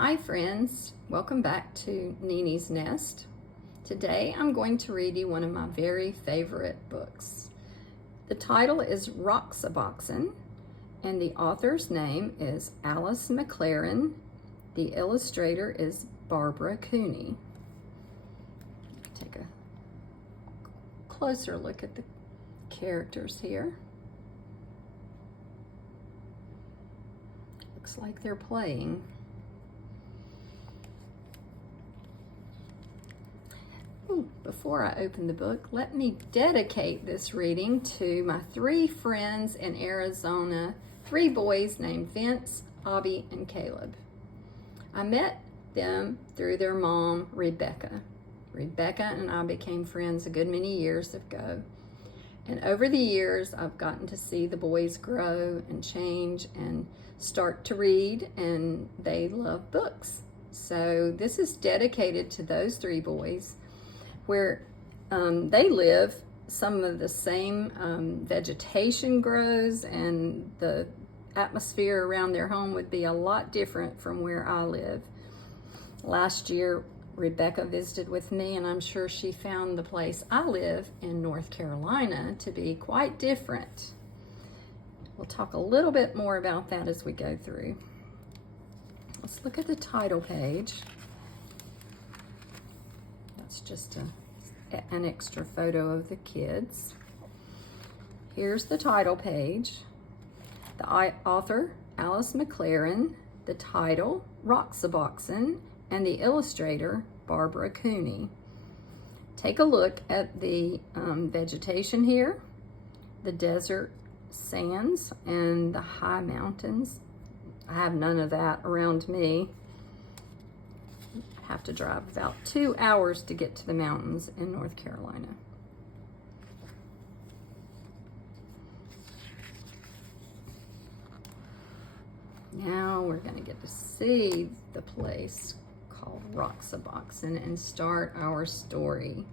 Hi friends, welcome back to Nini's Nest. Today I'm going to read you one of my very favorite books. The title is Roxaboxen and the author's name is Alice McLaren. The illustrator is Barbara Cooney. Take a closer look at the characters here. Looks like they're playing. Before I open the book, let me dedicate this reading to my three friends in Arizona, three boys named Vince, Abby, and Caleb. I met them through their mom, Rebecca. Rebecca and I became friends a good many years ago. And over the years, I've gotten to see the boys grow and change and start to read, and they love books. So this is dedicated to those three boys. Where they live, some of the same vegetation grows, and the atmosphere around their home would be a lot different from where I live. Last year, Rebecca visited with me, and I'm sure she found the place I live in North Carolina to be quite different. We'll talk a little bit more about that as we go through. Let's look at the title page. That's just an extra photo of the kids. Here's the title page. The author, Alice McLaren. The title, Roxaboxen. And the illustrator, Barbara Cooney. Take a look at the vegetation here, the desert sands, and the high mountains. I have none of that around me. Have to drive about 2 hours to get to the mountains in North Carolina. Now we're going to get to see the place called Roxaboxen and start our story.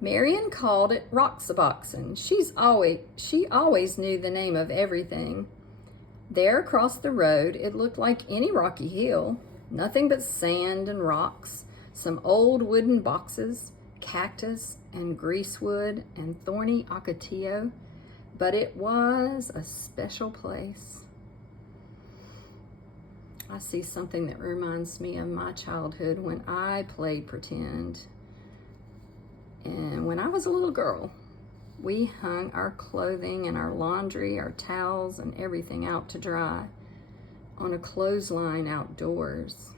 Marion called it Roxaboxen. She always knew the name of everything. There across the road, it looked like any rocky hill, nothing but sand and rocks, some old wooden boxes, cactus and greasewood and thorny ocotillo, but it was a special place. I see something that reminds me of my childhood when I played pretend. And when I was a little girl, we hung our clothing and our laundry, our towels, and everything out to dry on a clothesline outdoors.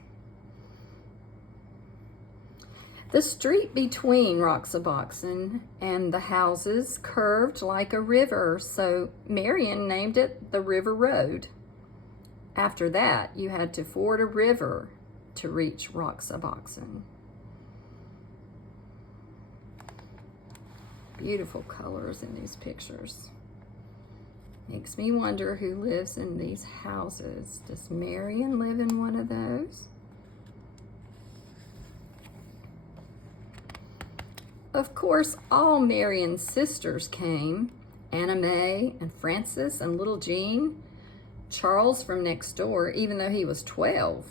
The street between Roxaboxen and the houses curved like a river, so Marion named it the River Road. After that, you had to ford a river to reach Roxaboxen. Beautiful colors in these pictures. Makes me wonder who lives in these houses. Does Marion live in one of those? Of course, all Marion's sisters came. Anna Mae and Frances and little Jean. Charles from next door, even though he was 12.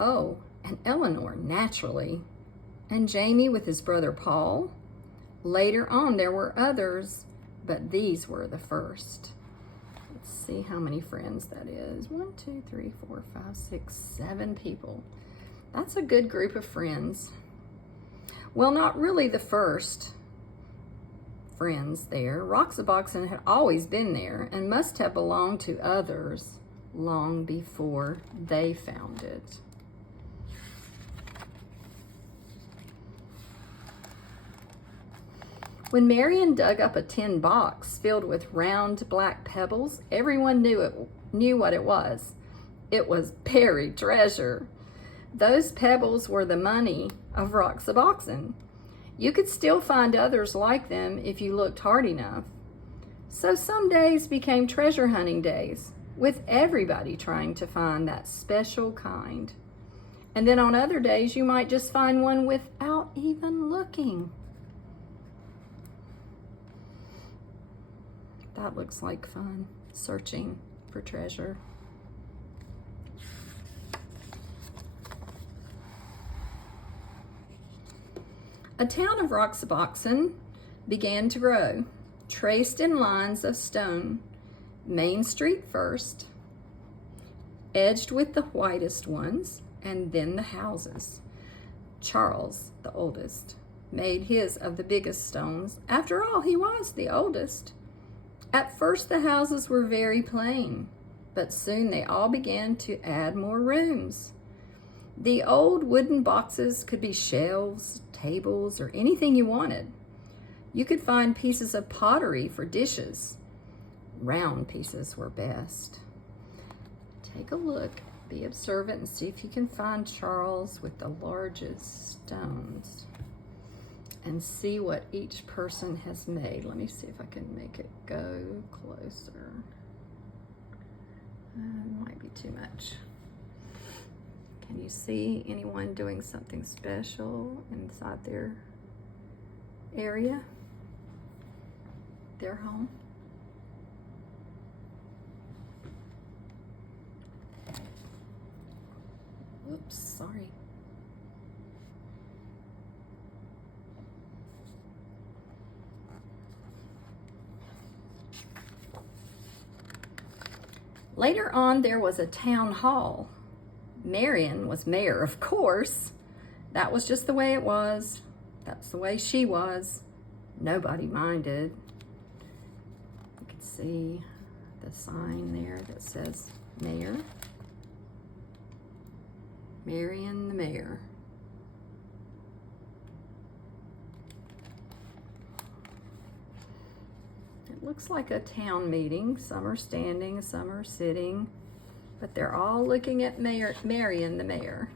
Oh, and Eleanor, naturally. And Jamie with his brother Paul. Later on, there were others, but these were the first. Let's see how many friends that is. 1, 2, 3, 4, 5, 6, 7 people. That's a good group of friends. Well, not really the first friends there. Roxaboxen had always been there and must have belonged to others long before they found it. When Marion dug up a tin box filled with round black pebbles, everyone knew what it was. It was buried treasure. Those pebbles were the money of Roxaboxen. You could still find others like them if you looked hard enough. So some days became treasure hunting days, with everybody trying to find that special kind. And then on other days, you might just find one without even looking. That looks like fun, searching for treasure. A town of Roxaboxen began to grow, traced in lines of stone, Main Street first, edged with the whitest ones, and then the houses. Charles, the oldest, made his of the biggest stones. After all, he was the oldest. At first, the houses were very plain, but soon they all began to add more rooms. The old wooden boxes could be shelves, tables, or anything you wanted. You could find pieces of pottery for dishes. Round pieces were best. Take a look, be observant, and see if you can find Charles with the largest stones. And see what each person has made. Let me see if I can make it go closer. Might be too much. Can you see anyone doing something special inside their area, their home? Oops, sorry. Later on, there was a town hall. Marion was mayor, of course. That was just the way it was. That's the way she was. Nobody minded. You can see the sign there that says mayor. Marion the mayor. It looks like a town meeting. Some are standing, some are sitting, but they're all looking at Marion the mayor.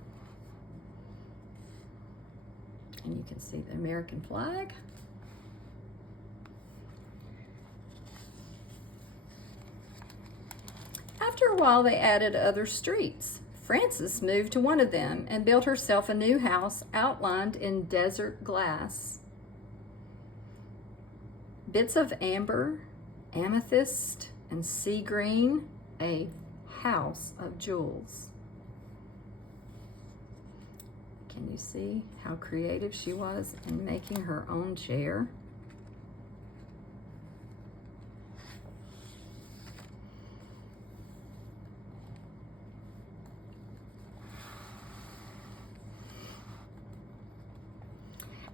And you can see the American flag. After a while, they added other streets. Frances moved to one of them and built herself a new house outlined in desert glass. Bits of amber, amethyst, and sea green, a house of jewels. Can you see how creative she was in making her own chair?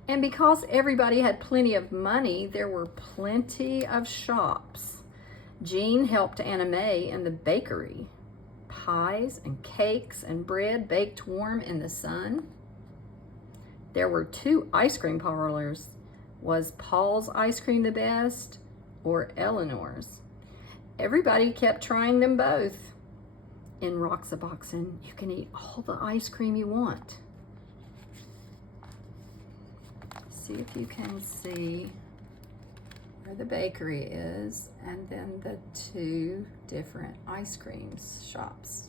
And because everybody had plenty of money, there were plenty of shops. Jean helped Anna May in the bakery. Pies and cakes and bread baked warm in the sun. There were 2 ice cream parlors. Was Paul's ice cream the best or Eleanor's? Everybody kept trying them both. In Roxaboxen, you can eat all the ice cream you want. See if you can see where the bakery is and then the 2 different ice cream shops.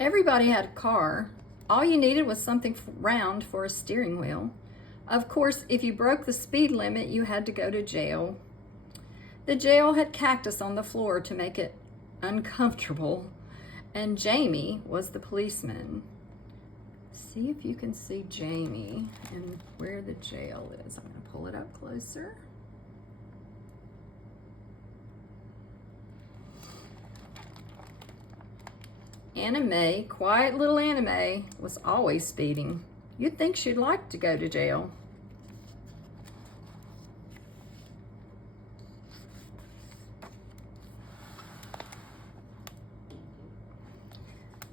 Everybody had a car. All you needed was something round for a steering wheel. Of course, if you broke the speed limit, you had to go to jail. The jail had cactus on the floor to make it uncomfortable, and Jamie was the policeman. See if you can see Jamie and where the jail is. I'm going to pull it up closer. Anna May, quiet little Anna May, was always speeding. You'd think she'd like to go to jail.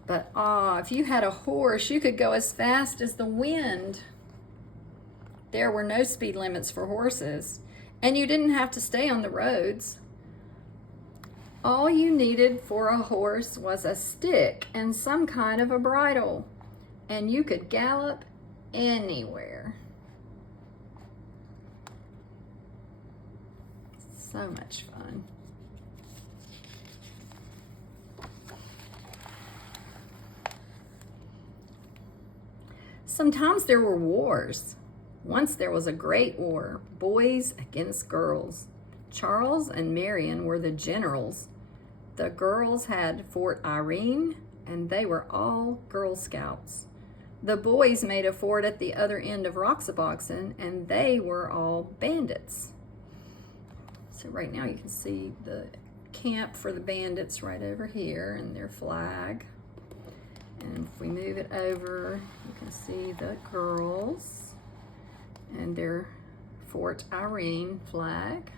But if you had a horse, you could go as fast as the wind. There were no speed limits for horses, and you didn't have to stay on the roads. All you needed for a horse was a stick and some kind of a bridle, and you could gallop anywhere. So much fun. Sometimes there were wars. Once there was a great war, boys against girls. Charles and Marion were the generals. The girls had Fort Irene, and they were all Girl Scouts. The boys made a fort at the other end of Roxaboxen, and they were all bandits. So right now you can see the camp for the bandits right over here and their flag. And if we move it over, you can see the girls and their Fort Irene flag.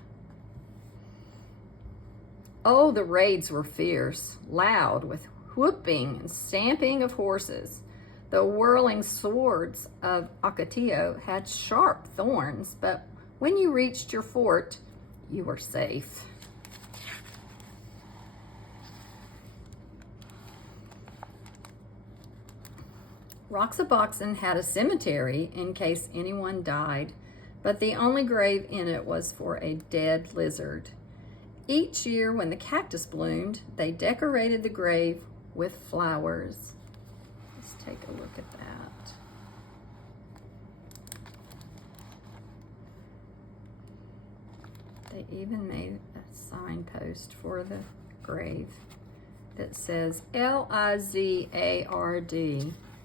Oh, the raids were fierce, loud, with whooping and stamping of horses. The whirling swords of Ocotillo had sharp thorns, but when you reached your fort, you were safe. Roxaboxen had a cemetery in case anyone died, but the only grave in it was for a dead lizard. Each year when the cactus bloomed, they decorated the grave with flowers. Let's take a look at that. They even made a signpost for the grave that says Lizard.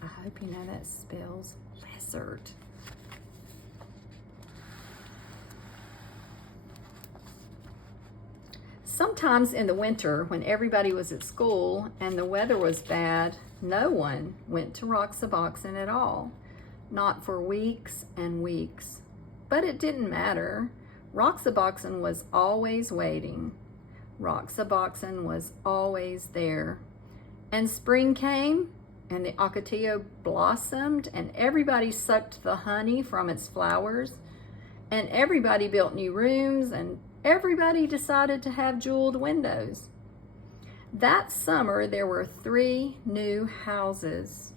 I hope you know that spells lizard. Sometimes in the winter, when everybody was at school and the weather was bad, no one went to Roxaboxen at all. Not for weeks and weeks. But it didn't matter. Roxaboxen was always waiting. Roxaboxen was always there. And spring came, and the Ocotillo blossomed, and everybody sucked the honey from its flowers, and everybody built new rooms, and everybody decided to have jeweled windows. That summer, there were 3 new houses.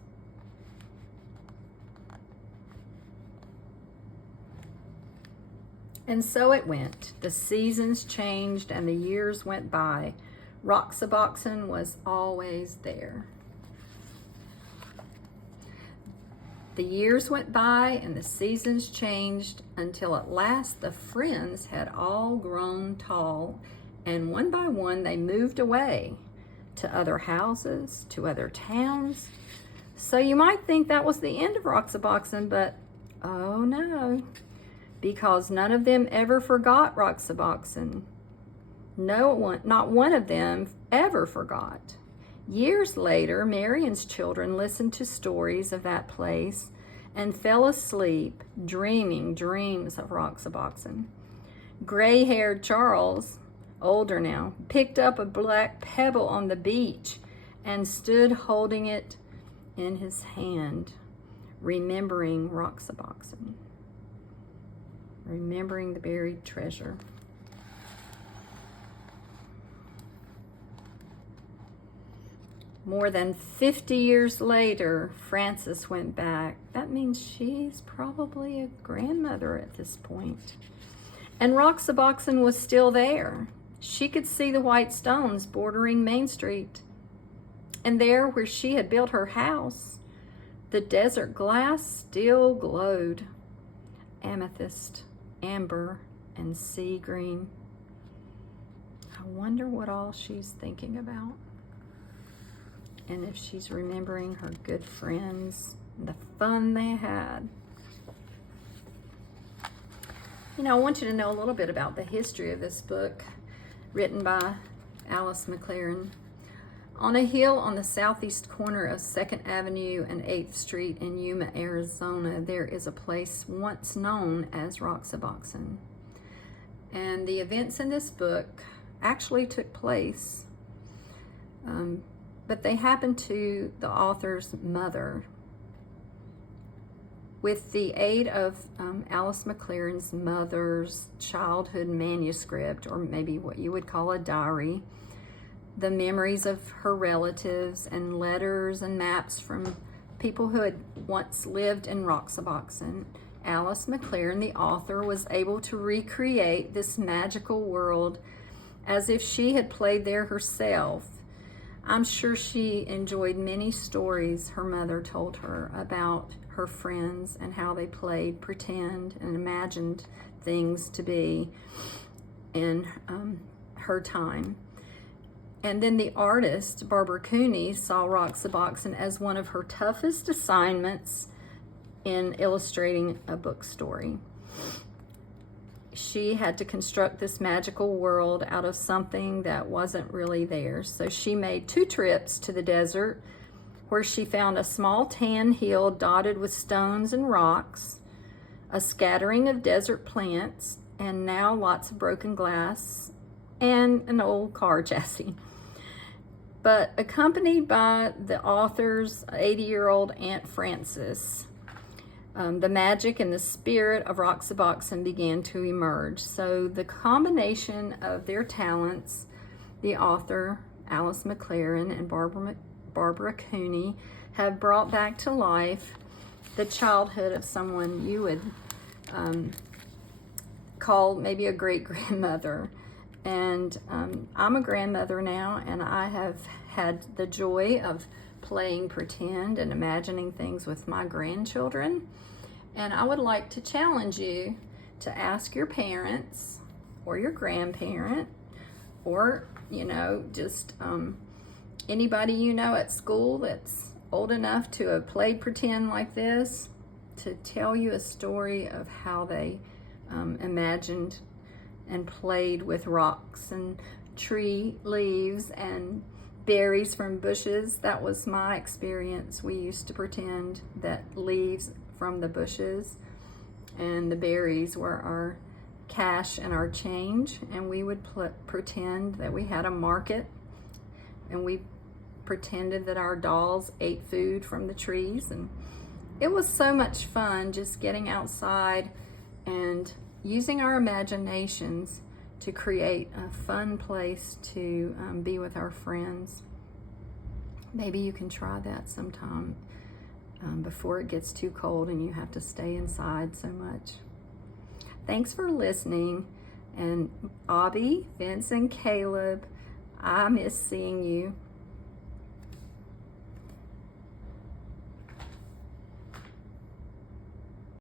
And so it went. The seasons changed and the years went by. Roxaboxen was always there. The years went by and the seasons changed until at last the friends had all grown tall, and one by one they moved away to other houses, to other towns. So you might think that was the end of Roxaboxen, but oh no, because none of them ever forgot Roxaboxen. No one, not one of them ever forgot. Years later, Marion's children listened to stories of that place and fell asleep, dreaming dreams of Roxaboxen. Gray-haired Charles, older now, picked up a black pebble on the beach and stood holding it in his hand, remembering Roxaboxen, remembering the buried treasure. More than 50 years later, Frances went back. That means she's probably a grandmother at this point. And Roxaboxen was still there. She could see the white stones bordering Main Street. And there where she had built her house, the desert glass still glowed. Amethyst, amber, and sea green. I wonder what all she's thinking about. And if she's remembering her good friends, and the fun they had. You know, I want you to know a little bit about the history of this book, written by Alice McLaren. On a hill on the southeast corner of 2nd Avenue and 8th Street in Yuma, Arizona, there is a place once known as Roxaboxen. And the events in this book actually took place, but they happened to the author's mother. With the aid of Alice McLaren's mother's childhood manuscript, or maybe what you would call a diary, the memories of her relatives and letters and maps from people who had once lived in Roxaboxen, Alice McLaren, the author, was able to recreate this magical world as if she had played there herself. I'm sure she enjoyed many stories her mother told her about her friends and how they played pretend and imagined things to be. in her time. And then the artist, Barbara Cooney, saw Roxaboxen as one of her toughest assignments in illustrating a book story. She had to construct this magical world out of something that wasn't really there. So she made 2 trips to the desert where she found a small tan hill dotted with stones and rocks, a scattering of desert plants, and now lots of broken glass and an old car chassis. But accompanied by the author's 80-year-old Aunt Frances, the magic and the spirit of Roxaboxen began to emerge. So the combination of their talents, the author, Alice McLaren, and Barbara Cooney, have brought back to life the childhood of someone you would call maybe a great-grandmother. And I'm a grandmother now, and I have had the joy of playing pretend and imagining things with my grandchildren. And I would like to challenge you to ask your parents or your grandparent or, just anybody you know at school that's old enough to have played pretend like this, to tell you a story of how they imagined and played with rocks and tree leaves and berries from bushes. That was my experience. We used to pretend that leaves from the bushes and the berries were our cash and our change, and we would pretend that we had a market, and we pretended that our dolls ate food from the trees. And it was so much fun just getting outside and using our imaginations to create a fun place to be with our friends. Maybe you can try that sometime before it gets too cold and you have to stay inside so much. Thanks for listening. And Abby, Vince, and Caleb, I miss seeing you.